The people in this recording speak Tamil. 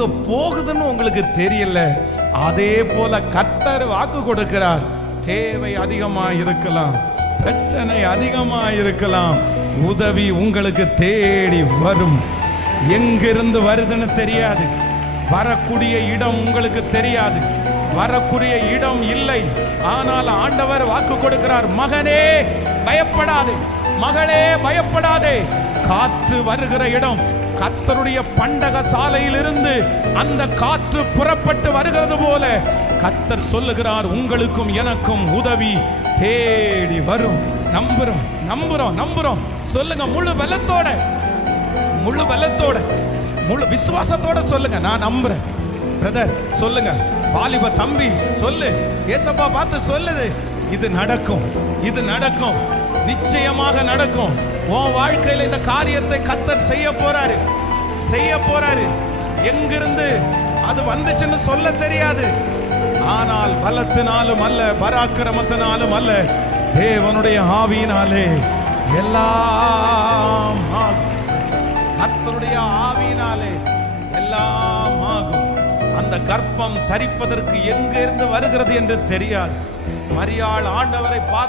எங்க போகுதுன்னு உங்களுக்கு தெரியல. அதே போல கர்த்தர் வாக்கு கொடுக்கிறார். தேவை அதிகமா இருக்கலாம், பிரச்சனை அதிகமா இருக்கலாம், உதவி உங்களுக்கு தேடி வரும். எங்கிருந்து வருதுன்னு தெரியாது, வரக்கூடிய இடம் உங்களுக்கு தெரியாது, வரக்கூடிய இடம் இல்லை. ஆனால் ஆண்டவர் வாக்கு கொடுக்கிறார், மகனே பயப்படாதே, மகளே பயப்படாதே. காற்று வருகிற இடம், கர்த்தருடைய பண்டக சாலையிலிருந்து அந்த காற்று புறப்பட்டு வருகிறது போல கர்த்தர் சொல்லுகிறார், உங்களுக்கும் எனக்கும் உதவி தேடி வரும். நம்புறோம் நம்புறோம் நம்புறோம். சொல்லுங்க, முழு பலத்தோட, முழு பலத்தோட, முழு விசுவாசத்தோட சொல்லுங்க, நான் நம்புறேன். பிரதர் சொல்லுங்க, வாலிப தம்பி சொல்லு, ஏசப்பா பார்த்து சொல்லுது, இது நடக்கும், இது நடக்கும், நிச்சயமாக நடக்கும். உன் வாழ்க்கையில் இந்த காரியத்தை கர்த்தர் செய்ய போறாரு, செய்ய போறாரு. எங்கிருந்து அது வந்துச்சுன்னு சொல்ல தெரியாது. ஆனால் பலத்தினாலும் அல்ல, பராக்கிரமத்தினாலும் அல்ல, தேவனுடைய ஆவியினாலே எல்லாம் ஆகும். கர்த்தருடைய ஆவியினாலே எல்லாம் ஆகும். அந்த கர்ப்பம் தரிப்பதற்கு எங்கிருந்து வருகிறது என்று தெரியாது. மரியாள் ஆண்டவரை பார்த்து